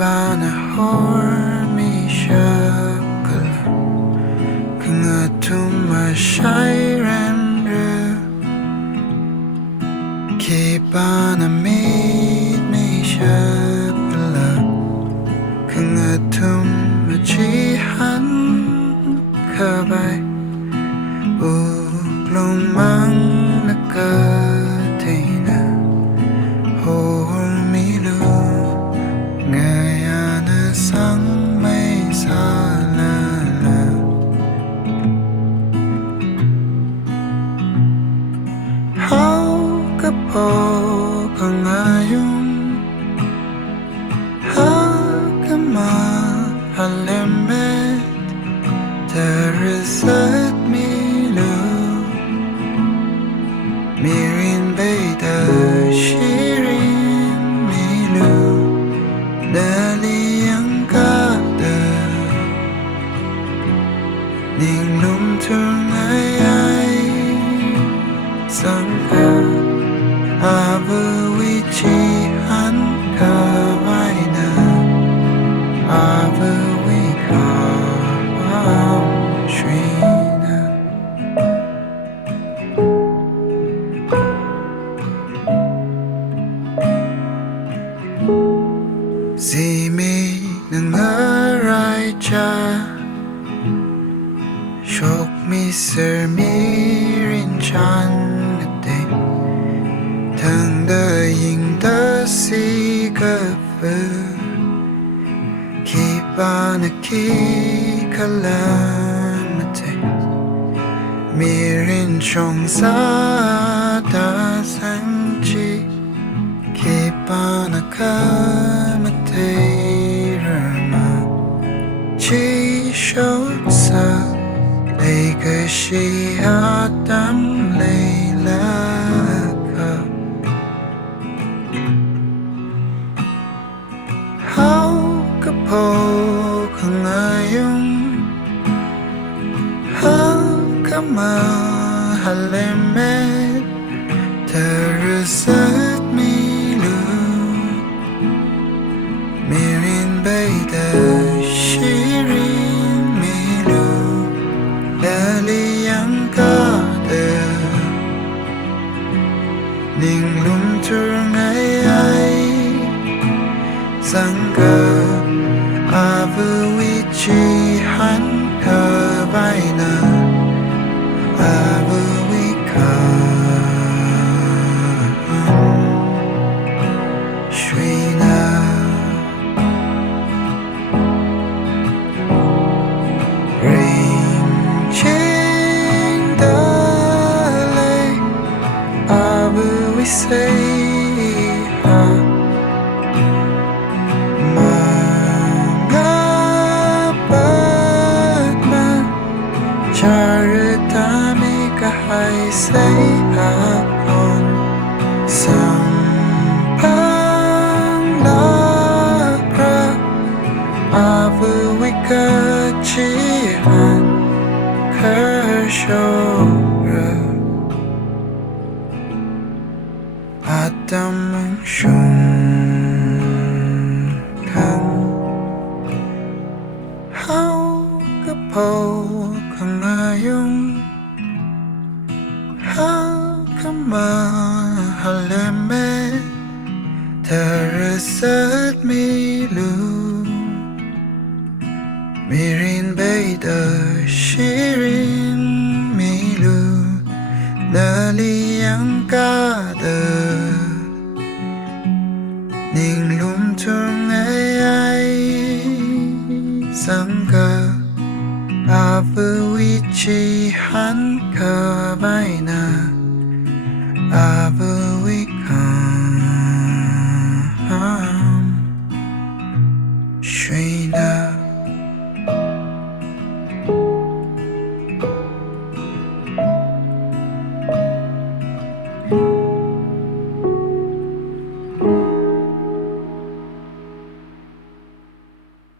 bana hormi shakala Kungatuma shairandra Kibana meet me shakala Kungatuma chihan kabay Uglong mang nakatina Hormilu Ngayon na sang may salala How ka po ka ngayon How ka mahalimet Terasat milu Mirin beda shirin milu Dali ang kada Ning lumtung ay sangka Avawui chihan kawai na Avawui khamshui na Zimi nangaray cha Shok mi sir mirin chan gate Thang da ying da si ka phu Ki ba na ki kalamate Mirin chong sa da sang chi Ki ba na kamate rama Chi shot sa Legacy Adam Layla ka How ka po ka ngayon How ka mahalimet Terasat milu Mirin beda shirin milu Dali ang kada Ning lumtung ay sangka Avawui chihan kabay na Avawui khamshui na We say Mga Padma Charitami kahay say hakon Sampang lakra Avawui kachihan Kershora Adam ang syungkan How ka po ka ngayon How ka mahalimet Terasat milu Mirin beda shirin milu Dali ang kada Ning lumtung ay sangka Avawui chihan kabay na